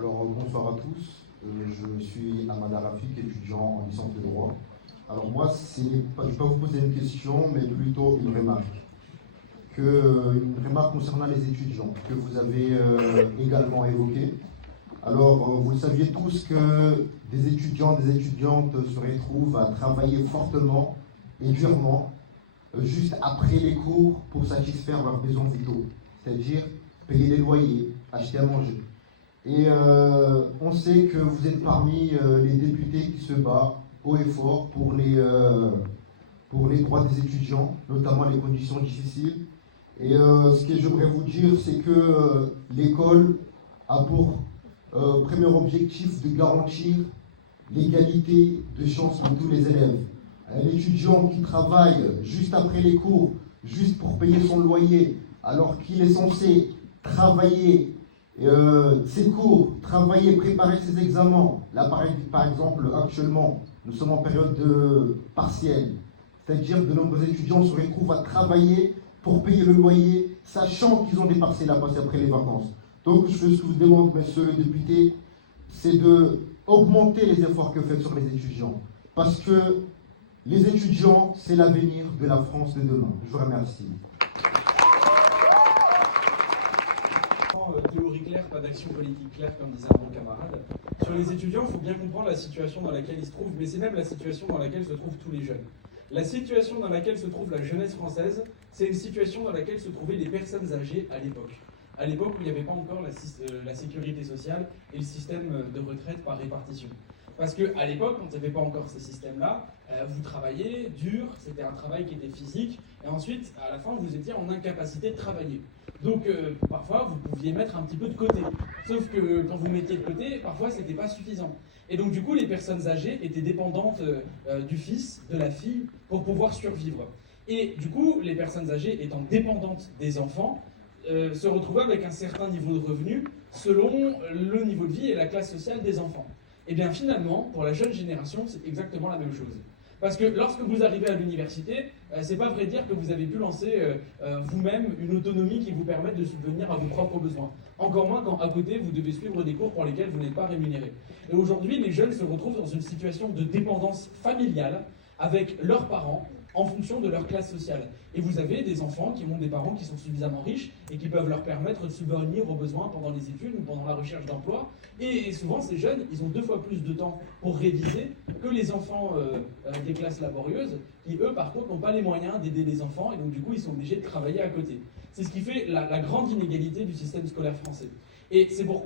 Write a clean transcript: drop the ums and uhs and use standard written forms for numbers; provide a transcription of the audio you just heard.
Alors bonsoir à tous, je suis Amada Rafik, étudiant en licence de droit. Alors moi, je ne vais pas vous poser une question, mais plutôt une remarque. Une remarque concernant les étudiants, que vous avez également évoquée. Alors, vous le saviez tous que des étudiants, des étudiantes se retrouvent à travailler fortement et durement, juste après les cours, pour satisfaire leurs besoins vitaux, c'est-à-dire payer les loyers, acheter à manger. Et on sait que vous êtes parmi les députés qui se battent haut et fort pour les droits des étudiants, notamment les conditions difficiles. Et ce que j'aimerais vous dire, c'est que l'école a pour premier objectif de garantir l'égalité de chances de tous les élèves. Un étudiant qui travaille juste après les cours, juste pour payer son loyer, alors qu'il est censé travailler ses cours, travailler, préparer ses examens. Là, par exemple, actuellement, nous sommes en période de partielle. C'est-à-dire que de nombreux étudiants se retrouvent à travailler pour payer le loyer, sachant qu'ils ont des partiels à passer après les vacances. Donc, ce que je vous demande, messieurs les députés, c'est d'augmenter les efforts que vous faites sur les étudiants. Parce que les étudiants, c'est l'avenir de la France de demain. Je vous remercie. Théorie claire, pas d'action politique claire, comme disait mon camarade. Sur les étudiants, il faut bien comprendre la situation dans laquelle ils se trouvent, mais c'est même la situation dans laquelle se trouvent tous les jeunes. La situation dans laquelle se trouve la jeunesse française, c'est une situation dans laquelle se trouvaient les personnes âgées à l'époque. À l'époque où il n'y avait pas encore la sécurité sociale et le système de retraite par répartition. Parce qu'à l'époque, on n'avait pas encore ces systèmes-là, vous travailliez dur, c'était un travail qui était physique, et ensuite, à la fin, vous étiez en incapacité de travailler. Donc, parfois, vous pouviez mettre un petit peu de côté. Sauf que quand vous mettiez de côté, parfois, c'était pas suffisant. Et donc, du coup, les personnes âgées étaient dépendantes du fils, de la fille, pour pouvoir survivre. Et du coup, les personnes âgées étant dépendantes des enfants, se retrouvaient avec un certain niveau de revenu selon le niveau de vie et la classe sociale des enfants. Et bien finalement, pour la jeune génération, c'est exactement la même chose. Parce que lorsque vous arrivez à l'université, c'est pas vrai dire que vous avez pu lancer vous-même une autonomie qui vous permette de subvenir à vos propres besoins. Encore moins quand à côté vous devez suivre des cours pour lesquels vous n'êtes pas rémunéré. Et aujourd'hui, les jeunes se retrouvent dans une situation de dépendance familiale avec leurs parents en fonction de leur classe sociale. Et vous avez des enfants qui ont des parents qui sont suffisamment riches et qui peuvent leur permettre de subvenir aux besoins pendant les études ou pendant la recherche d'emploi. Et souvent, ces jeunes, ils ont 2 fois plus de temps pour réviser que les enfants des classes laborieuses, qui eux, par contre, n'ont pas les moyens d'aider les enfants et donc du coup, ils sont obligés de travailler à côté. C'est ce qui fait la grande inégalité du système scolaire français. Et c'est pourquoi